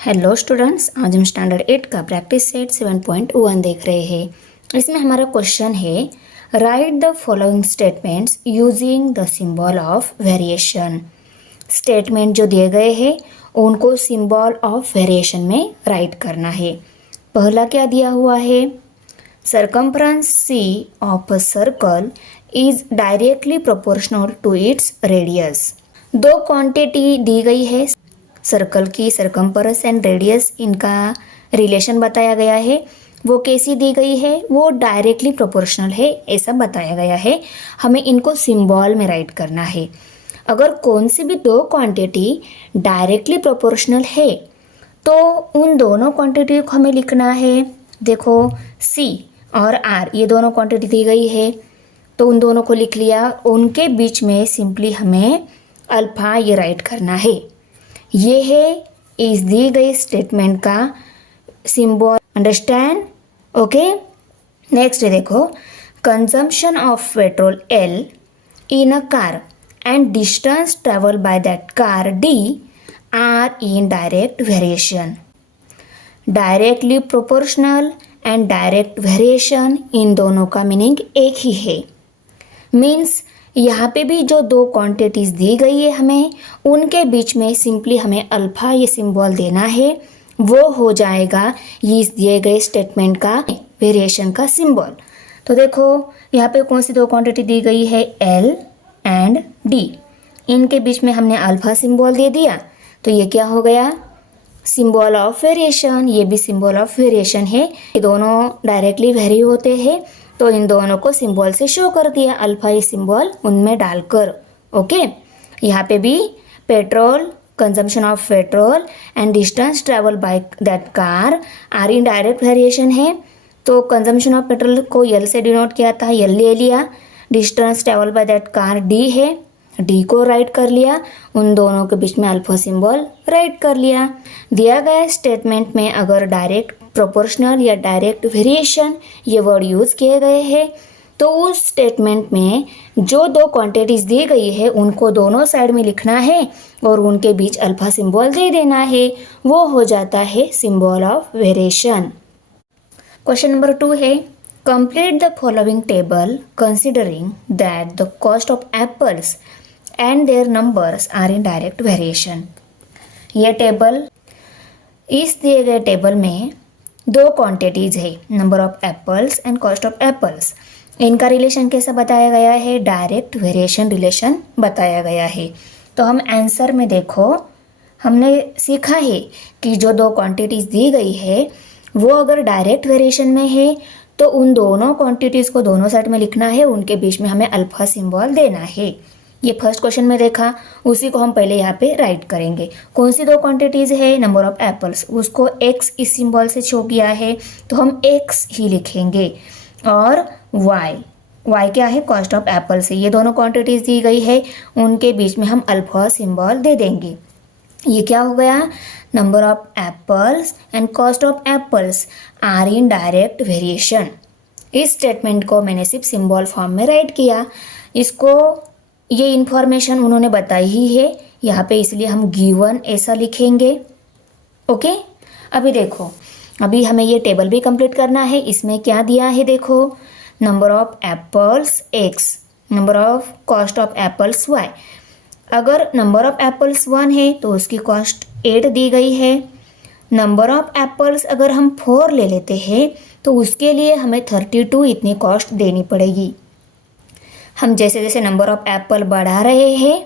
Hello students, आज हम standard 8 का प्रैक्टिस सेट 7.1 देख रहे हैं। इसमें हमारा क्वेश्चन है write the following statements using the symbol of variation. Statement जो दिए गए हैं उनको सिंबल ऑफ वेरिएशन में राइट करना है। पहला क्या दिया हुआ है, circumference C of a circle is directly proportional to its radius. दो क्वांटिटी दी गई है, सर्कल की सर्कम्फरेंस एंड रेडियस, इनका रिलेशन बताया गया है। वो कैसी दी गई है, वो डायरेक्टली प्रोपोर्शनल है ऐसा बताया गया है। हमें इनको सिंबल में राइट करना है। अगर कौन सी भी दो क्वांटिटी डायरेक्टली प्रोपोर्शनल है तो उन दोनों क्वांटिटी को हमें लिखना है। देखो सी और आर ये दोनों क्वांटिटी दी गई है तो उन दोनों को लिख लिया। उनके बीच में सिंपली हमें अल्फा ये राइट करना है। ये है इस दी गई स्टेटमेंट का सिंबल। अंडरस्टैंड? ओके। नेक्स्ट देखो, consumption of petrol L in a car and distance travel by that car D are in direct variation. Directly proportional and direct variation, इन दोनों का मीनिंग एक ही है। मीन्स यहाँ पे भी जो दो क्वांटिटीज़ दी गई है हमें उनके बीच में सिंपली हमें अल्फा ये सिंबल देना है, वो हो जाएगा ये इस दिए गए स्टेटमेंट का वेरिएशन का सिंबल। तो देखो यहाँ पे कौन सी दो क्वांटिटी दी गई है, एल एंड डी, इनके बीच में हमने अल्फा सिंबल दे दिया तो ये क्या हो गया, सिंबल ऑफ वेरिएशन। ये भी सिंबल ऑफ वेरिएशन है, ये दोनों डायरेक्टली वेरी होते हैं तो इन दोनों को सिंबल से शो कर दिया, अल्फा ये सिंबल उनमें डालकर। ओके, यहाँ पे भी petrol, consumption of petrol and distance travel by that car are in direct variation है तो कंजम्पशन ऑफ पेट्रोल को यल से डिनोट किया था, यल ले लिया। Distance travel by that car D है, डी को राइट कर लिया। उन दोनों के बीच में अल्फा सिंबल राइट कर लिया। दिया गया स्टेटमेंट में अगर डायरेक्ट प्रोपोर्शनल या डायरेक्ट वेरिएशन ये वर्ड यूज़ किए गए हैं तो उस स्टेटमेंट में जो दो क्वांटिटीज़ दी गई है उनको दोनों साइड में लिखना है और उनके बीच अल्फा सिंबल दे देना है, वो हो जाता है symbol of variation. Question number 2 है, complete the following table considering that the cost of apples and their numbers are in direct variation. ये टेबल, इस दिए गए टेबल में दो क्वांटिटीज़ है, number of apples and cost of apples. इनका relation कैसा बताया गया है, डायरेक्ट वेरिएशन रिलेशन बताया गया है। तो हम आंसर में देखो हमने सीखा है कि जो दो क्वांटिटीज़ दी गई है वो अगर डायरेक्ट वेरिएशन में है तो उन दोनों क्वांटिटीज़ को दोनों साइड में लिखना है, उनके बीच में हमें अल्फा सिंबल देना है। ये फर्स्ट क्वेश्चन में देखा, उसी को हम पहले यहाँ पे राइट करेंगे। कौन सी दो क्वांटिटीज़ है, नंबर ऑफ एप्पल्स, उसको एक्स इस सिंबल से शो किया है तो हम एक्स ही लिखेंगे। और वाई क्या है, कॉस्ट ऑफ एप्पल से, ये दोनों क्वांटिटीज़ दी गई है उनके बीच में हम अल्फा सिंबल दे देंगे। ये क्या हो गया, number of apples and cost of apples are in direct variation. इस स्टेटमेंट को मैंने सिर्फ सिंबल फॉर्म में राइट किया, इसको ये इन्फॉर्मेशन उन्होंने बताई ही है यहाँ पे, इसलिए हम गिवन ऐसा लिखेंगे। ओके, अभी देखो, अभी हमें ये टेबल भी कंप्लीट करना है। इसमें क्या दिया है देखो, number of apples x, number of cost of apples y. अगर नंबर ऑफ एप्पल्स 1 है तो उसकी कॉस्ट 8 दी गई है। नंबर ऑफ एप्पल्स अगर हम 4 ले लेते हैं तो उसके लिए हमें 32 इतनी कॉस्ट देनी पड़ेगी। हम जैसे जैसे नंबर ऑफ एप्पल बढ़ा रहे हैं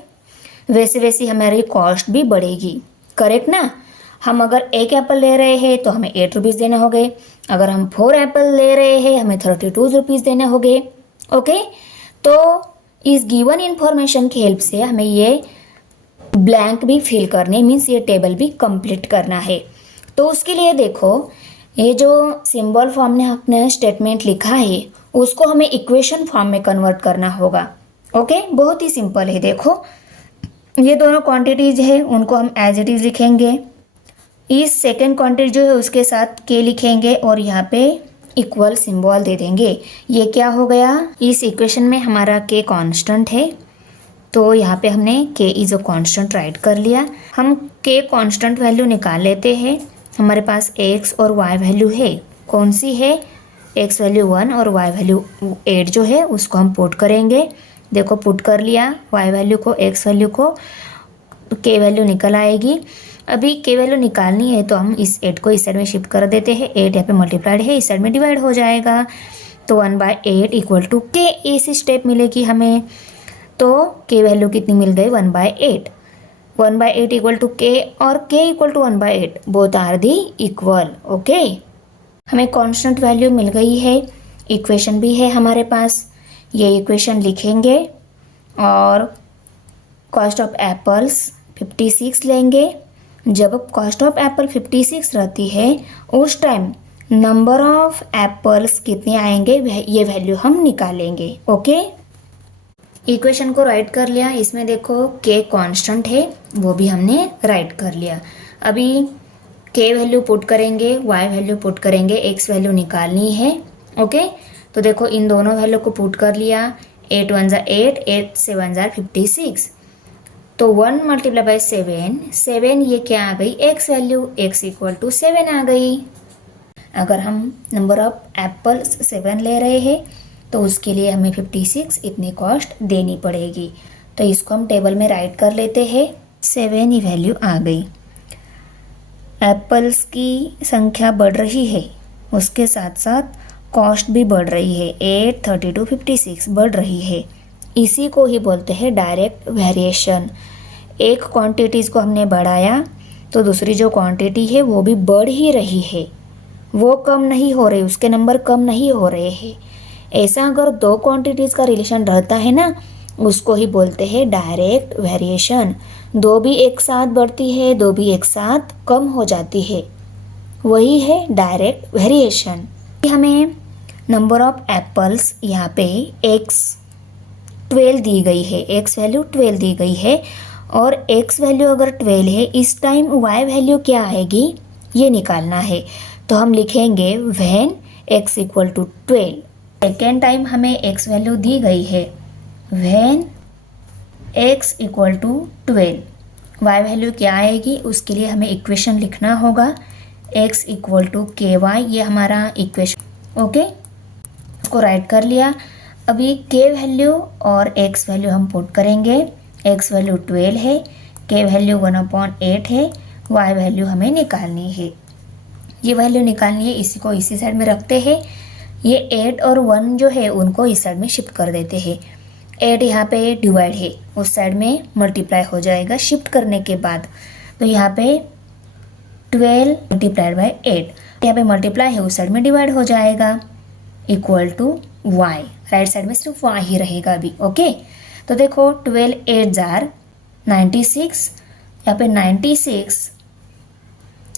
वैसे वैसे हमारी कॉस्ट भी बढ़ेगी, करेक्ट ना। हम अगर एक एप्पल ले रहे हैं तो हमें 8 रुपीज़ देने होंगे, अगर हम 4 एप्पल ले रहे हैं हमें 32 रुपीज़ देने होंगे। ओके, तो इस गिवन इन्फॉर्मेशन की हेल्प से हमें ये ब्लैंक भी फिल करने, मीन्स ये टेबल भी कंप्लीट करना है। तो उसके लिए देखो, ये जो सिंबल फॉर्म में अपने स्टेटमेंट लिखा है उसको हमें इक्वेशन फॉर्म में कन्वर्ट करना होगा। ओके, बहुत ही सिंपल है। देखो ये दोनों क्वांटिटीज है उनको हम एज इट इज़ लिखेंगे। इस सेकेंड क्वांटिटी जो है उसके साथ के लिखेंगे और यहाँ पे इक्वल सिंबल दे देंगे। ये क्या हो गया, इस इक्वेशन में हमारा के कांस्टेंट है तो यहाँ पे हमने k is a constant right कर लिया। हम k कांस्टेंट वैल्यू निकाल लेते हैं। हमारे पास x और y वैल्यू है, कौन सी है, x वैल्यू 1 और y वैल्यू 8 जो है उसको हम पुट करेंगे। देखो पुट कर लिया, y वैल्यू को x वैल्यू को, k वैल्यू निकल आएगी। अभी k वैल्यू निकालनी है तो हम इस 8 को इस साइड में शिफ्ट कर देते हैं। 8 यहाँ पे मल्टीप्लाइड है, इस साइड में डिवाइड हो जाएगा। तो 1/8 इक्वल टू k ऐसी स्टेप मिलेगी हमें। तो k वैल्यू कितनी मिल गई, 1/8। 1/8 इक्वल टू k और k equal to 1/8, both are the equal. Okay, हमें कांस्टेंट वैल्यू मिल गई है, इक्वेशन भी है हमारे पास। ये इक्वेशन लिखेंगे और कॉस्ट ऑफ एप्पल्स 56 लेंगे। जब कॉस्ट ऑफ एप्पल 56 रहती है उस टाइम नंबर ऑफ एप्पल्स कितने आएंगे ये वैल्यू हम निकालेंगे। ओके, इक्वेशन को राइट कर लिया। इसमें देखो k कांस्टेंट है, वो भी हमने राइट कर लिया। अभी k वैल्यू पुट करेंगे, y वैल्यू पुट करेंगे, x वैल्यू निकालनी है। ओके, तो देखो इन दोनों वैल्यू को पुट कर लिया। 8 1 ज़ा 8, 8 7 ज़ा 56। तो 1 मल्टीप्लाई बाई 7 ये क्या आ गई, x value, x equal to 7 आ गई। अगर हम नंबर ऑफ एप्पल्स 7 ले रहे हैं तो उसके लिए हमें 56 इतनी कॉस्ट देनी पड़ेगी। तो इसको हम टेबल में राइट कर लेते हैं। 7 ही वैल्यू आ गई। एप्पल्स की संख्या बढ़ रही है, उसके साथ साथ कॉस्ट भी बढ़ रही है। 8 32 56 बढ़ रही है। इसी को ही बोलते हैं डायरेक्ट वेरिएशन। एक क्वांटिटीज़ को हमने बढ़ाया तो दूसरी जो क्वांटिटी है वो भी बढ़ ही रही है, वो कम नहीं हो रही, उसके नंबर कम नहीं हो रहे हैं। ऐसा अगर दो क्वांटिटीज़ का रिलेशन रहता है ना, उसको ही बोलते हैं डायरेक्ट वेरिएशन। दो भी एक साथ बढ़ती है, दो भी एक साथ कम हो जाती है, वही है डायरेक्ट वेरिएशन। हमें नंबर ऑफ एप्पल्स यहाँ पे x12 दी गई है, x वैल्यू 12 दी गई है और x वैल्यू अगर 12 है, इस टाइम y वैल्यू क्या आएगी ये निकालना है। तो हम लिखेंगे when x equal to 12। Second time हमें x वैल्यू दी गई है, when x equal to 12, y value क्या आएगी उसके लिए हमें इक्वेशन लिखना होगा। x इक्वल टू KY, ये हमारा इक्वेशन। ओके, उसको राइट कर लिया। अभी k वैल्यू और x वैल्यू हम पुट करेंगे। x वैल्यू 12 है, k वैल्यू 1/8 है, y वैल्यू हमें निकालनी है। ये वैल्यू निकालनी है, इसी को इसी साइड में रखते हैं। ये 8 और 1 जो है उनको इस साइड में शिफ्ट कर देते हैं। 8 यहाँ पे डिवाइड है, उस साइड में मल्टीप्लाई हो जाएगा शिफ्ट करने के बाद। तो यहाँ पे 12 मल्टीप्लाइड बाई 8, यहाँ पे मल्टीप्लाई है, उस साइड में डिवाइड हो जाएगा, equal to y। Right side में सिर्फ y ही रहेगा अभी। ओके, तो देखो 12 8 जार 96, यहाँ पे 96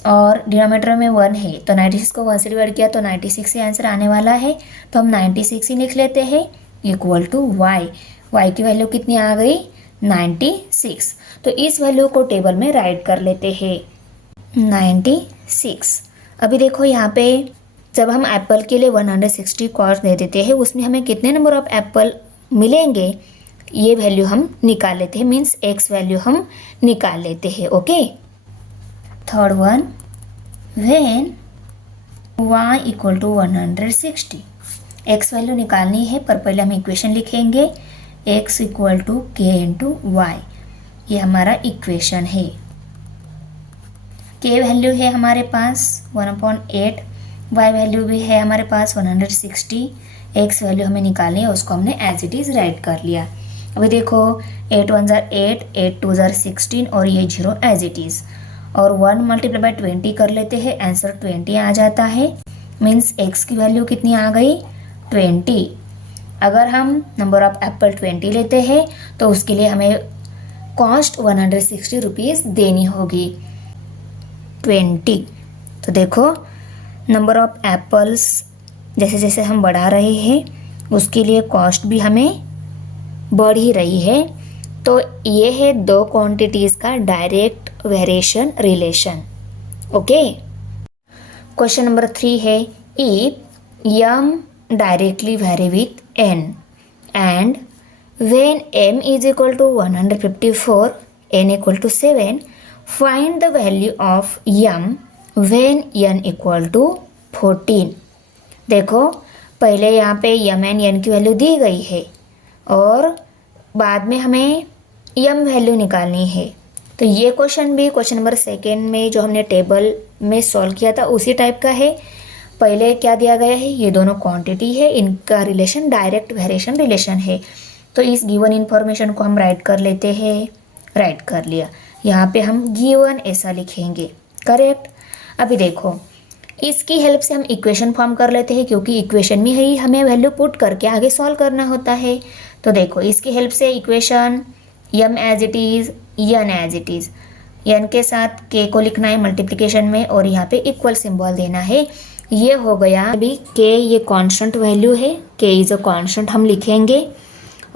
और डिनोमीटर में 1 है, तो 96 को 1 से डिवाइड किया तो 96 ही आंसर आने वाला है। तो हम 96 ही लिख लेते हैं, इक्वल टू y। y की वैल्यू कितनी आ गई, 96। तो इस वैल्यू को टेबल में राइट कर लेते हैं, 96। अभी देखो यहाँ पे जब हम एप्पल के लिए 160 कॉस्ट दे देते हैं, उसमें हमें कितने नंबर ऑफ एप्पल मिलेंगे ये वैल्यू हम निकाल लेते हैं, मीन्स x वैल्यू हम निकाल लेते हैं। Okay, third one, when y equal to 160, x value निकालनी है, पर पहले हम इक्वेशन लिखेंगे x equal to k into y. ये हमारा इक्वेशन है। k वैल्यू है हमारे पास 1/8, y वैल्यू भी है हमारे पास 160, x वैल्यू हमें निकालनी है, उसको हमने एज इट इज़ राइट कर लिया। अभी देखो 8 1 ज़ा 8, 8 2 ज़ा 16 और ये 0 एज इट इज़, और 1 मल्टीप्लाई बाई 20 कर लेते हैं, आंसर 20 आ जाता है। मीन्स x की वैल्यू कितनी आ गई, 20। अगर हम नंबर ऑफ एप्पल 20 लेते हैं तो उसके लिए हमें कॉस्ट 160 रुपीज़ देनी होगी, 20। तो देखो नंबर ऑफ एप्पल्स जैसे जैसे हम बढ़ा रहे हैं उसके लिए कॉस्ट भी हमें बढ़ ही रही है। तो ये है दो क्वांटिटीज़ का direct variation relation. Okay, question number 3 है, if m directly vary with n and When m is equal to 154, n equal to 7, find the value of m when n equal to 14. देखो पहले यहाँ पे M N N की value दी गई है और बाद में हमें यम वैल्यू निकालनी है। तो ये क्वेश्चन भी क्वेश्चन नंबर सेकेंड में जो हमने टेबल में सॉल्व किया था उसी टाइप का है। पहले क्या दिया गया है, ये दोनों क्वांटिटी है, इनका रिलेशन डायरेक्ट वेरिएशन रिलेशन है। तो इस गिवन इन्फॉर्मेशन को हम राइट कर लेते हैं, राइट कर लिया। यहाँ पे हम गिवन ऐसा लिखेंगे, करेक्ट। अभी देखो इसकी हेल्प से हम इक्वेशन फॉर्म कर लेते हैं, क्योंकि इक्वेशन में ही हमें वैल्यू पुट करके आगे सॉल्व करना होता है। तो देखो इसकी हेल्प से equation m as it is, n as it is, n के साथ के को लिखना है मल्टीप्लिकेशन में और यहाँ पे इक्वल सिंबल देना है। ये हो गया। अभी के ये कांस्टेंट वैल्यू है, के इज़ अ कांस्टेंट हम लिखेंगे।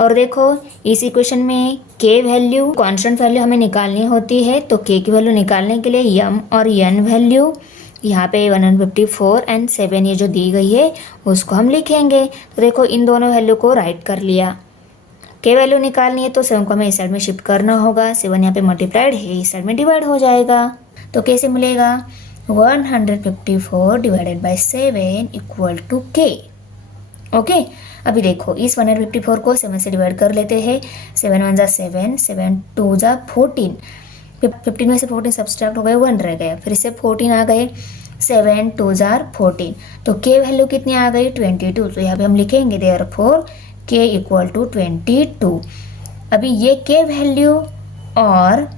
और देखो इस इक्वेशन में के वैल्यू कांस्टेंट वैल्यू हमें निकालनी होती है, तो के की वैल्यू निकालने के लिए यम और यन वैल्यू यहाँ पे 154 एंड 7 ये जो दी गई है उसको हम लिखेंगे। तो देखो इन दोनों वैल्यू को राइट कर लिया। के वैल्यू निकालनी है तो 7 को हमें इस साइड में शिफ्ट करना होगा। 7 यहाँ पे मल्टीप्लाइड है, इस साइड में डिवाइड हो जाएगा। तो कैसे मिलेगा, 154 डिवाइडेड बाई 7 इक्वल टू के। ओके, अभी देखो इस 154 को 7 से डिवाइड कर लेते हैं। 7 1 जा 7, 7 2 जा 14, 15 में से 14 सब्सट्रैक्ट हो गए, 1 रह गया, फिर से 14 आ गए, 7 2 जार 14। तो के वैल्यू कितनी आ गई, 22। तो यहाँ पे हम लिखेंगे देयरफॉर के इक्वल टू 22। अभी ये के वैल्यू और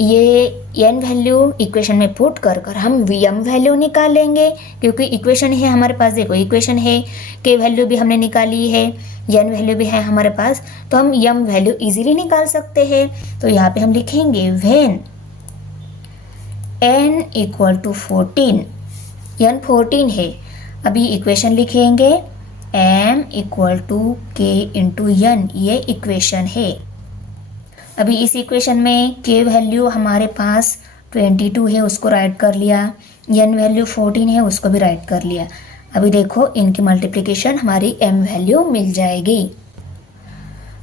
ये एन वैल्यू इक्वेशन में पुट कर हम यम वैल्यू निकालेंगे, क्योंकि इक्वेशन है हमारे पास। देखो इक्वेशन है, के वैल्यू भी हमने निकाली है, एन वैल्यू भी है हमारे पास, तो हम यम वैल्यू इजीली निकाल सकते हैं। तो यहाँ पे हम लिखेंगे when n equal to 14, n 14 है। अभी इक्वेशन लिखेंगे m equal to k into n, ये इक्वेशन है। अभी इस इक्वेशन में के वैल्यू हमारे पास 22 है, उसको राइट कर लिया, एन वैल्यू 14 है, उसको भी राइट कर लिया। अभी देखो इनकी मल्टीप्लिकेशन हमारी एम वैल्यू मिल जाएगी।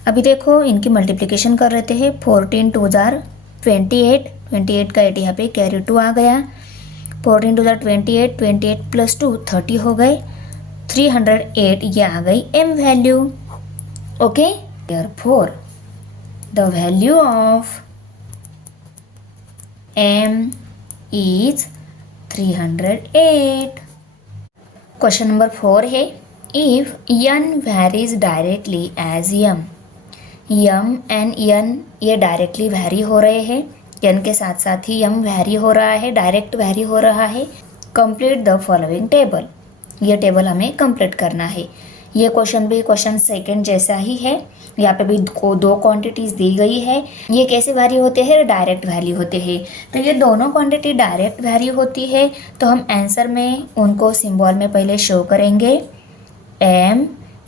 अभी देखो इनकी मल्टीप्लिकेशन कर लेते हैं। 14 2 जार 28, 28 का 8 यहाँ पे कैरी 2 आ गया। 14 2 जार 28, 28 प्लस 2 30 हो गए, 308 ये आ गई m value. Okay, therefore the value of m is 308. Question number 4 है, if n varies directly as m and n ये डायरेक्टली वैरी हो रहे हैं, n के साथ साथ ही m वैरी हो रहा है, डायरेक्ट वैरी हो रहा है। कंप्लीट द फॉलोइंग टेबल, ये टेबल हमें कंप्लीट करना है। ये क्वेश्चन भी क्वेश्चन सेकंड जैसा ही है। यहाँ पे भी दो क्वांटिटीज़ दी गई है। ये कैसे वैरी होते हैं, डायरेक्ट वैरी होते हैं। तो ये दोनों क्वांटिटी डायरेक्ट वैरी होती है, तो हम आंसर में उनको सिंबल में पहले शो करेंगे। m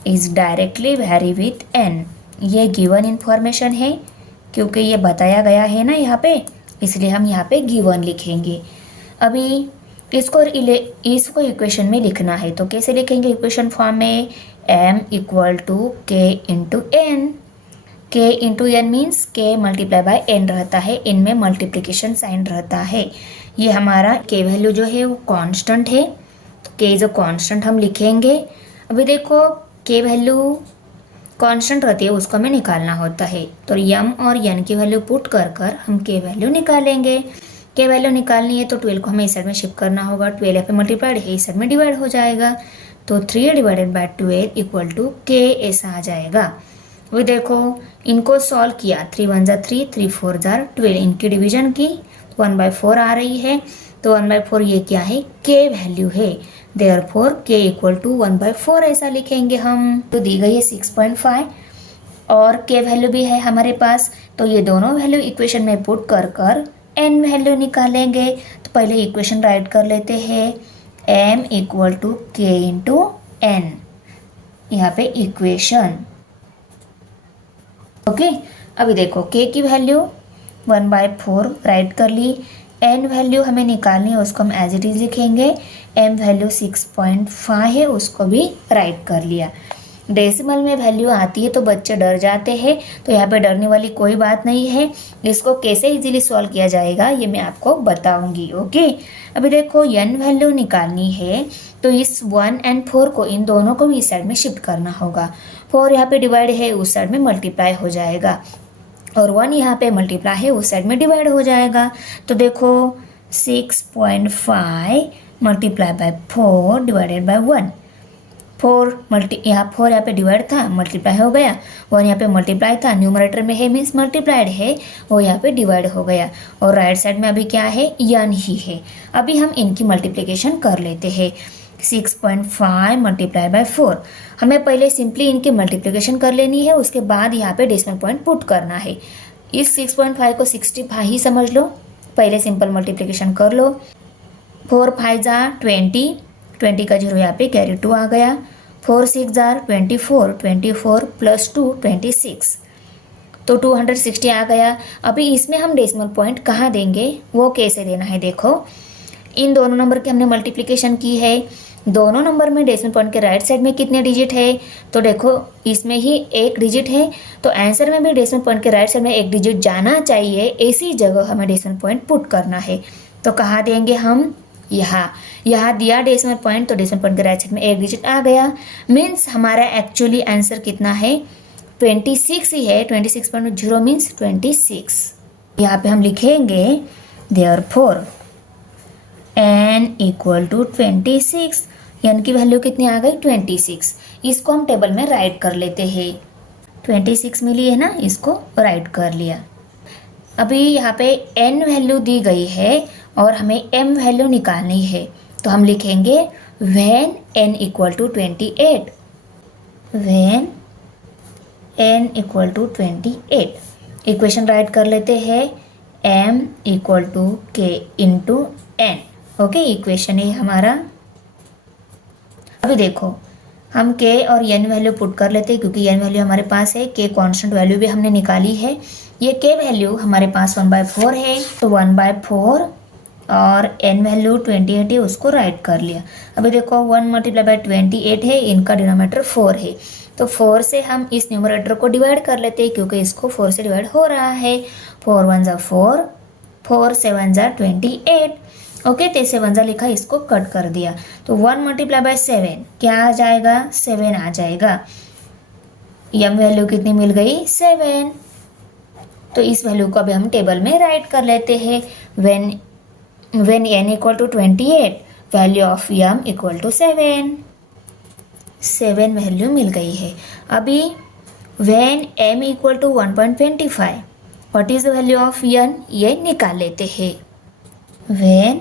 is directly vary with n, ये गिवन इन्फॉर्मेशन है, क्योंकि ये बताया गया है ना यहाँ पे, इसलिए हम यहाँ पे गिवन लिखेंगे। अभी इसको इक्वेशन में लिखना है, तो कैसे लिखेंगे इक्वेशन फॉर्म में, m equal to k into N. के इंटू एन मीन्स के मल्टीप्लाई बाय एन रहता है, इनमें मल्टीप्लिकेशन साइन रहता है। ये हमारा के वैल्यू जो है वो कांस्टेंट है, तो के इज अ कांस्टेंट हम लिखेंगे। अभी देखो के वैल्यू कांस्टेंट रहती है, उसको हमें निकालना होता है, तो यम और एन की वैल्यू पुट कर हम के वैल्यू निकालेंगे। के वैल्यू निकालनी है तो 12 को हमें इस साइड में शिफ्ट करना होगा, 12 यहाँ पे मल्टीप्लाइड है, इस साइड में डिवाइड हो जाएगा, तो 3 डिवाइडेड बाय 12 इक्वल टू के ऐसा आ जाएगा। वो देखो इनको सॉल्व किया, 3 1 जा 3, 3 4 जा 12, इनकी डिवीजन की 1/4 आ रही है, तो 1/4 ये क्या है, के वैल्यू है। देयरफॉर के इक्वल टू 1/4 ऐसा लिखेंगे हम। तो दी गई है 6.5 और के वैल्यू भी है हमारे पास, तो ये दोनों वैल्यू इक्वेशन में पुट कर एन वैल्यू निकालेंगे। तो पहले इक्वेशन राइट कर लेते हैं, m equal to k into N, यहाँ पे इक्वेशन। ओके, अभी देखो k की वैल्यू 1/4 राइट कर ली, n वैल्यू हमें निकालनी है, उसको हम एज इट इज लिखेंगे। m वैल्यू 6.5 है, उसको भी राइट कर लिया। डेसिमल में वैल्यू आती है तो बच्चे डर जाते हैं, तो यहाँ पे डरने वाली कोई बात नहीं है। इसको कैसे इजीली सॉल्व किया जाएगा ये मैं आपको बताऊंगी। ओके, अभी देखो n वैल्यू निकालनी है तो इस 1 एंड 4 को इन दोनों को भी इस साइड में शिफ्ट करना होगा। 4 यहाँ पे डिवाइड है उस साइड में मल्टीप्लाई हो जाएगा, और 1 यहाँ पे मल्टीप्लाई है उस साइड में डिवाइड हो जाएगा। तो देखो 6.5 मल्टीप्लाई बाय 4 डिवाइडेड बाय 1। 4 यहाँ पे डिवाइड था, मल्टीप्लाई हो गया। 1 यहाँ पे मल्टीप्लाई था, न्यूमरेटर में है मीन्स मल्टीप्लाइड है, वो यहाँ पे डिवाइड हो गया। और राइट साइड में अभी क्या है, n ही है। अभी हम इनकी मल्टीप्लिकेशन कर लेते हैं। 6.5 मल्टीप्लाई बाय 4, हमें पहले सिंपली इनकी मल्टीप्लिकेशन कर लेनी है, उसके बाद यहाँ पे डेसिमल पॉइंट पुट करना है। इस 6.5 को 65 ही समझ लो, पहले सिंपल मल्टीप्लिकेशन कर लो। 4 5 जार 20, 20 का जीरो यहाँ पे कैरी 2 आ गया। 4 6 जार 24, 24 प्लस 2 26, तो 260 आ गया। अभी इसमें हम डेसिमल पॉइंट कहाँ देंगे, वो कैसे देना है, देखो इन दोनों नंबर की हमने मल्टीप्लिकेशन की है। दोनों नंबर में डेसिमल पॉइंट के राइट साइड में कितने डिजिट है, तो देखो इसमें ही एक डिजिट है, तो आंसर में भी डेसिमल पॉइंट के राइट साइड में एक डिजिट जाना चाहिए। ऐसी जगह हमें डेसिमल पॉइंट पुट करना है। तो कहाँ देंगे हम, यहाँ दिया डेसिमल पॉइंट, तो डेसिमल पॉइंट के राइट साइड में एक डिजिट आ गया। मीन्स हमारा एक्चुअली आंसर कितना है, 26 ही है। 26.0 मीन्स 26। यहाँ पे हम लिखेंगे therefore n equal to 26। n की वैल्यू कितनी आ गई, 26। इसको हम टेबल में राइट कर लेते हैं। 26 मिली है ना, इसको राइट कर लिया। अभी यहाँ पे n वैल्यू दी गई है और हमें m वैल्यू निकालनी है, तो हम लिखेंगे when n equal to 28। when n equal to 28 equation write कर लेते हैं, m equal to k into n। Okay, equation है हमारा। अभी देखो हम k और n वैल्यू पुट कर लेते हैं, क्योंकि n वैल्यू हमारे पास है, k कांस्टेंट वैल्यू भी हमने निकाली है। ये k वैल्यू हमारे पास 1/4 है, तो 1/4 और n वैल्यू 28 है, उसको राइट कर लिया। अभी देखो 1 मल्टीप्लाई बाय 28 है, इनका डिनोमिनेटर 4 है, तो 4 से हम इस न्यूमरेटर को डिवाइड कर लेते हैं, क्योंकि इसको 4 से डिवाइड हो रहा है। 4 1 ज़ा 4, 4 7 ज़ा 28। ओके, तो 7 ज़ा लिखा, इसको कट कर दिया, तो 1 मल्टीप्लाई बाय 7 क्या आ जाएगा, 7 आ जाएगा। m वैल्यू कितनी मिल गई, 7। तो इस वैल्यू को अभी हम टेबल में राइट कर लेते हैं। when n equal to 28, value of m equal to 7। 7 value मिल गई है। अभी when m equal to 1.25, what is the value of n, ये निकाल लेते हैं। when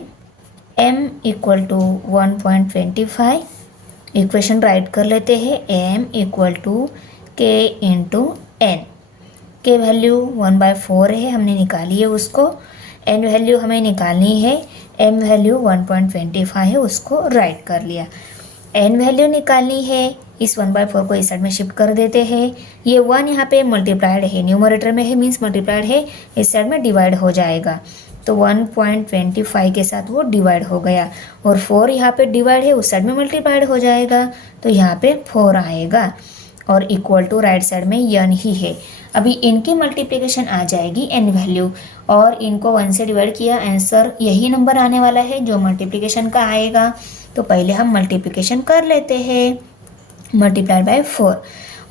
m equal to 1.25, equation write कर लेते हैं, m equal to k into n। k value 1/4 है, हमने निकाली है उसको। n वैल्यू हमें निकालनी है, m वैल्यू 1.25 है, उसको राइट कर लिया। n वैल्यू निकालनी है, इस 1/4 को इस साइड में शिफ्ट कर देते हैं। ये 1 यहाँ पे मल्टीप्लाइड है, न्यूमरेटर में है मीन्स मल्टीप्लाइड है, इस साइड में डिवाइड हो जाएगा, तो 1.25 के साथ वो डिवाइड हो गया। और 4 यहाँ पे डिवाइड है, उस साइड में मल्टीप्लाइड हो जाएगा, तो यहाँ पे 4 आएगा। और इक्वल टू राइट साइड में n ही है। अभी इनकी मल्टीप्लिकेशन आ जाएगी n वैल्यू, और इनको 1 से डिवाइड किया, आंसर यही नंबर आने वाला है जो मल्टीप्लिकेशन का आएगा। तो पहले हम मल्टीप्लिकेशन कर लेते हैं, मल्टीप्लाई बाय 4।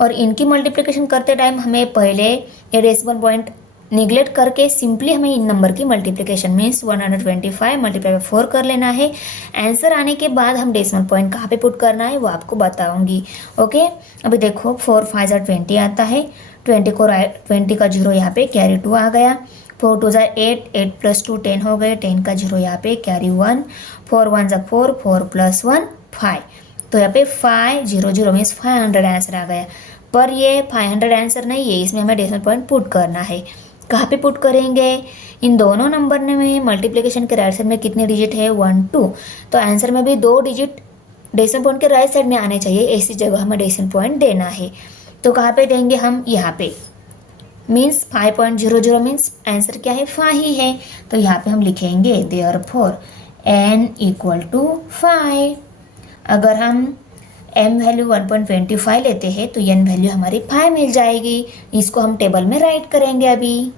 और इनकी मल्टीप्लिकेशन करते टाइम हमें पहले ये डेसिमल पॉइंट निगलेक्ट करके सिंपली हमें इन नंबर की मल्टीप्लिकेशन मीन्स 125 मल्टीप्लाई बाय 4 कर लेना है। आंसर आने के बाद हम डेसिमल पॉइंट कहाँ पे पुट करना है वो आपको बताऊंगी। ओके, अभी देखो 4 5 ज़ा 20 आता है, 20 का जीरो यहाँ पे कैरी 2 आ गया। 4 2 ज़ा 8, 8 प्लस 2 10 हो गए, 10 का जीरो यहाँ पे कैरी 1। 4 1 ज़ा 4, 4 प्लस 1 5, तो यहाँ पे 5 0 0 मीन्स 500 आंसर आ गया। पर ये 500 आंसर नहीं है, इसमें हमें डेसिमल पॉइंट पुट करना है। कहाँ पे पुट करेंगे, इन दोनों नंबर में मल्टीप्लिकेशन के राइट साइड में कितने डिजिट है, 1 2, तो आंसर में भी 2 डिजिट डेसिमल पॉइंट के राइट साइड में आने चाहिए, ऐसी जगह हमें डेसिमल पॉइंट देना है। तो कहाँ पे देंगे हम, यहाँ पे मीन्स 5.00 मीन्स आंसर क्या है, 5 ही है। तो यहाँ पे हम लिखेंगे देयरफॉर n इक्वल टू 5। अगर हम m वैल्यू 1.25 लेते हैं तो n वैल्यू हमारी 5 मिल जाएगी। इसको हम टेबल में राइट करेंगे। अभी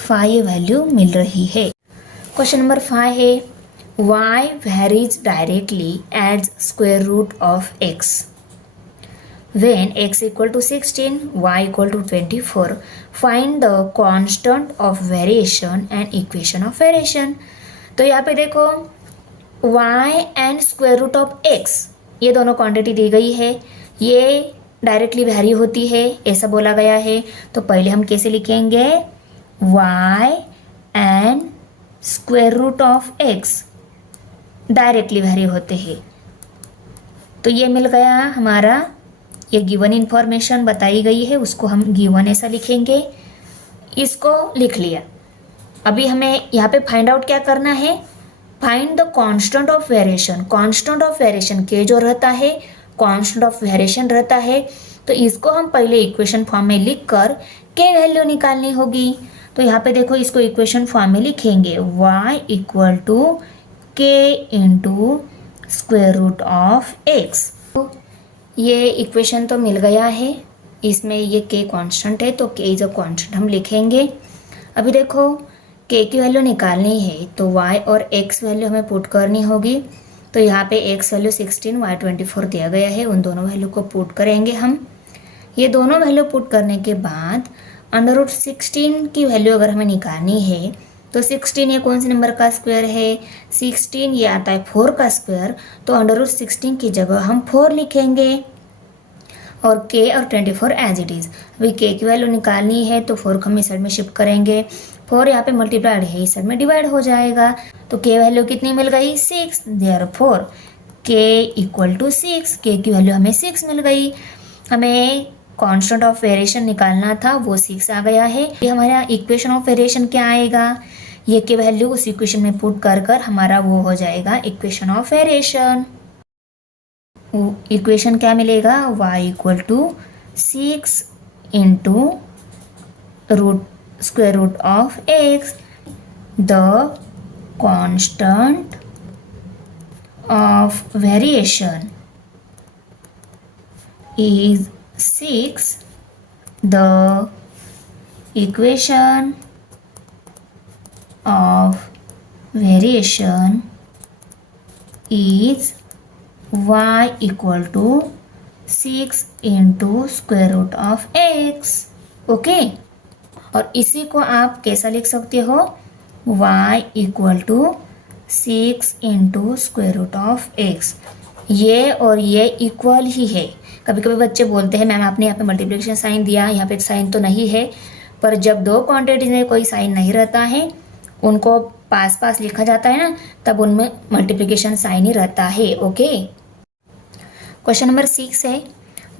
5 वैल्यू मिल रही है। क्वेश्चन नंबर 5 है y varies directly as square root of x when x equal to 16 y equal to 24 find the constant of variation and equation of variation। तो यहाँ पे देखो y and square root of x ये दोनों quantity दी गई है, ये डायरेक्टली वैरी होती है ऐसा बोला गया है। तो पहले हम कैसे लिखेंगे y and square root of x directly vary होते हैं। तो ये मिल गया हमारा, ये गिवन इन्फॉर्मेशन बताई गई है उसको हम गिवन ऐसा लिखेंगे। इसको लिख लिया। अभी हमें यहाँ पे फाइंड आउट क्या करना है, find the constant of variation. Constant of variation के जो रहता है कांस्टेंट ऑफ वेरिएशन रहता है, तो इसको हम पहले इक्वेशन फॉर्म में लिख कर के वैल्यू निकालनी होगी। तो यहाँ पे देखो इसको इक्वेशन फॉर्म में लिखेंगे y equal to k into square root of x. ये इक्वेशन तो मिल गया है, इसमें ये के कांस्टेंट है तो के जो कांस्टेंट हम लिखेंगे। अभी देखो के की वैल्यू निकालनी है तो y और x वैल्यू हमें पुट करनी होगी। तो यहाँ पे x वैल्यू 16 y 24 दिया गया है, उन दोनों वैल्यू को पुट करेंगे हम। ये दोनों वैल्यू पुट करने के बाद अंडर रूट 16 की वैल्यू अगर हमें निकालनी है तो 16 ये कौन से नंबर का स्क्वायर है, 16 ये आता है 4 का स्क्वायर, तो अंडर रूट 16 की जगह हम 4 लिखेंगे और k और 24 एज इट इज़। अभी k की वैल्यू निकालनी है तो 4 को हम इस साइड में शिफ्ट करेंगे, 4 यहाँ पे मल्टीप्लाइड है इस साइड में डिवाइड हो जाएगा। तो k वैल्यू कितनी मिल गई 6, therefore k equal to 6, k की वैल्यू हमें 6 मिल गई। हमें कांस्टेंट ऑफ वेरिएशन निकालना था वो 6 आ गया है। ये हमारा इक्वेशन ऑफ वेरिएशन क्या आएगा, ये के वैल्यू उस इक्वेशन में पुट कर हमारा वो हो जाएगा इक्वेशन ऑफ वेरिएशन। इक्वेशन क्या मिलेगा y equal to 6 into root square root of x, the constant of variation is 6, the equation of variation is y equal to 6 into square root of x। Okay, और इसी को आप कैसा लिख सकते हो, y equal to 6 into square root of x। ये और ये इक्वल ही है। कभी कभी बच्चे बोलते हैं मैम आपने यहाँ पे मल्टीप्लिकेशन साइन दिया, यहाँ पे साइन तो नहीं है, पर जब दो क्वांटिटीज में कोई साइन नहीं रहता है उनको पास पास लिखा जाता है ना, तब उनमें मल्टीप्लिकेशन साइन ही रहता है। ओके, क्वेश्चन नंबर 6 है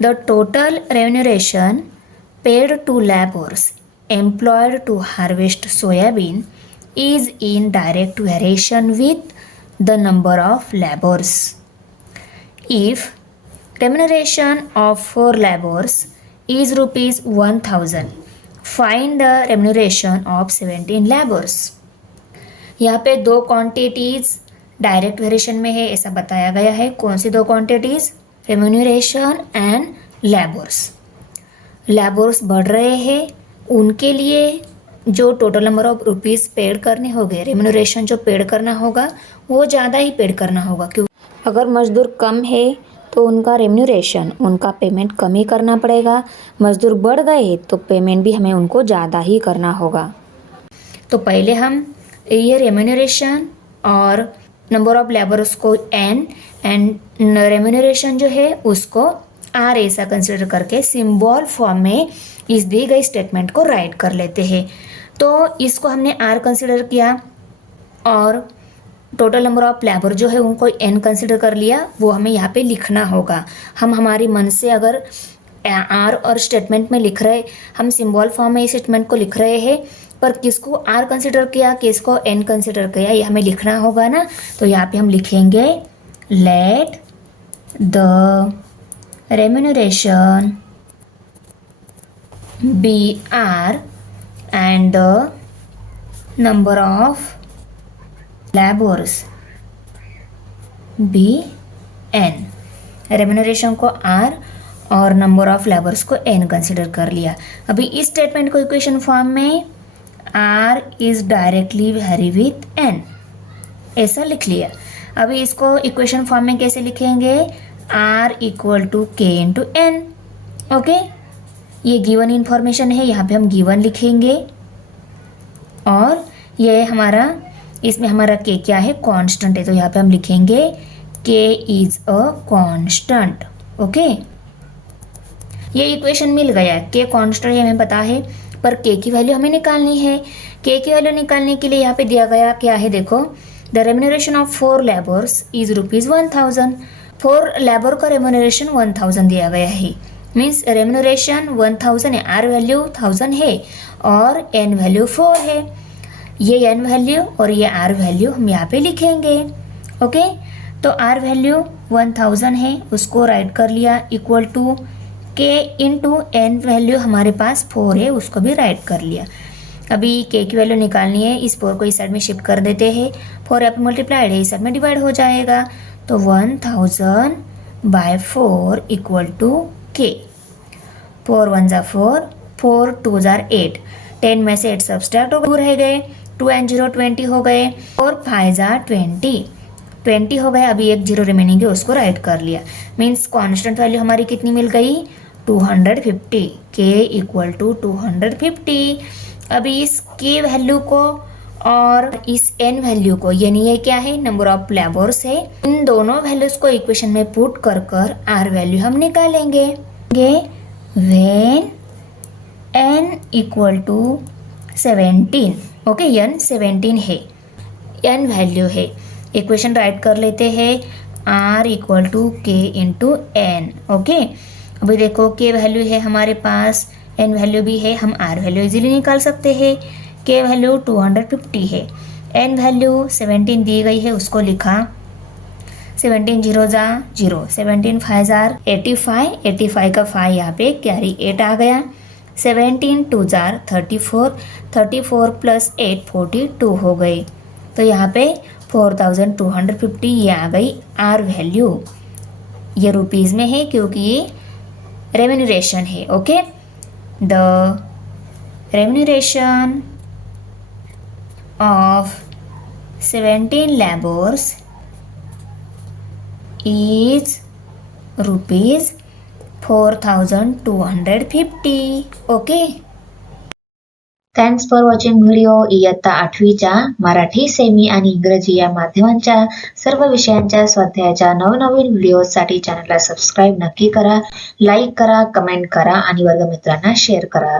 the total remuneration paid to labours employed to harvest soybean is in direct variation with the number of labours. If remuneration of 4 laborers is rupees 1000, find the remuneration of 17 laborers। यहाँ पे दो quantities direct variation में है ऐसा बताया गया है। कौन सी दो quantities, remuneration and labours. Labours बढ़ रहे हैं, उनके लिए जो total number of rupees paid करने होंगे, रेम्यूनरेशन जो पेड करना होगा वो ज़्यादा ही पेड करना होगा। क्यों, अगर मजदूर कम है तो उनका रेम्यूनरेशन, उनका पेमेंट कम ही करना पड़ेगा। मजदूर बढ़ गए तो पेमेंट भी हमें उनको ज़्यादा ही करना होगा। तो पहले हम ये रेम्यूनरेशन और नंबर ऑफ लेबर्स को एन एंड रेम्यूनरेशन जो है उसको आर ऐसा कंसिडर करके सिंबल फॉर्म में इस दी गई स्टेटमेंट को राइट कर लेते हैं। तो इसको हमने आर कंसिडर किया और टोटल नंबर ऑफ लेबर जो है उनको एन कंसिडर कर लिया, वो हमें यहाँ पे लिखना होगा। हम हमारी मन से अगर आर और स्टेटमेंट में लिख रहे, हम सिंबल फॉर्म में इस स्टेटमेंट को लिख रहे हैं, पर किसको आर कंसिडर किया किसको एन कंसिडर किया ये हमें लिखना होगा ना। तो यहाँ पे हम लिखेंगे let the remuneration be R and the number of laborers be n। Remuneration को R और नंबर ऑफ लेबर्स को N कंसिडर कर लिया। अभी इस स्टेटमेंट को इक्वेशन फॉर्म में R is directly vary with N ऐसा लिख लिया। अभी इसको इक्वेशन फॉर्म में कैसे लिखेंगे? R equal to K into N। Okay, ये गिवन इन्फॉर्मेशन है, यहाँ पे हम गिवन लिखेंगे। और ये हमारा, इसमें हमारा K क्या है? कांस्टेंट है, तो यहाँ पे हम लिखेंगे K is a constant. Okay, ये इक्वेशन मिल गया। K कांस्टेंट है हमें पता है, पर K की वैल्यू हमें निकालनी है। K की वैल्यू निकालने के लिए यहाँ पे दिया गया क्या है? देखो, the remuneration of 4 labours is ₹1000। 4 labour का रेम्यूनरेशन 1000 दिया गया है। मीन्स रेम्यूनरेशन 1000 है, R वैल्यू 1000 है और N वैल्यू 4 है। ये N वैल्यू और ये R वैल्यू हम यहाँ पे लिखेंगे। ओके, तो R वैल्यू 1000 है, उसको राइट कर लिया, equal to K into N value हमारे पास 4 है, उसको भी राइट कर लिया। अभी K की वैल्यू निकालनी है, इस 4 को इस साइड में शिफ्ट कर देते हैं। 4 यहाँ पे मल्टीप्लाइड है, इस साइड में डिवाइड हो जाएगा, तो 1000 बाय 4 इक्वल टू K। 4 1 जा 4, 4 2 जा 8, 10 में से 8 सब्सट्रैक्ट हो रह गए, 2 and 0 20 हो गए, और 5 जा 20 हो गए। अभी एक 0 रिमेनिंग है, उसको राइट कर लिया। मीन्स कांस्टेंट वैल्यू हमारी कितनी मिल गई? 250। K equal to 250। अभी इस K वैल्यू को और इस N वैल्यू को, यानी ये क्या है? नंबर ऑफ लेबर्स है, इन दोनों वैल्यूज को इक्वेशन में पुट कर R वैल्यू हम निकालेंगे। When N equal to 17, okay, N 17 है, N वैल्यू है, इक्वेशन राइट कर लेते हैं, R equal to K into N। Okay, अभी देखो K वैल्यू है हमारे पास, N वैल्यू भी है, हम R वैल्यू इजीली निकाल सकते हैं। K वैल्यू 250 है, N वैल्यू 17 दी गई है, उसको लिखा, 17 0 जा 0, 17 5 जार 85, 85 का 5 यहाँ पे कैरी 8 आ गया, 17 2 जार 34, 34 प्लस 8 42 हो गई। तो यहाँ पे 4250 ये आ गई R वैल्यू। ये रुपीज़ में है क्योंकि ये रेम्यूनरेशन है। Okay, the remuneration of 17 labours is ₹4250. Okay, thanks for watching video. इयत्ता 8वीच्या मराठी, सेमी आणि इंग्रजी या माध्यमांच्या सर्व विषयांच्या स्वाध्यायाच्या नवनवीन व्हिडिओसाठी चॅनलला सबस्क्राईब नक्की करा, लाईक करा, कमेंट करा आणि वर्गमित्रांना शेअर करा.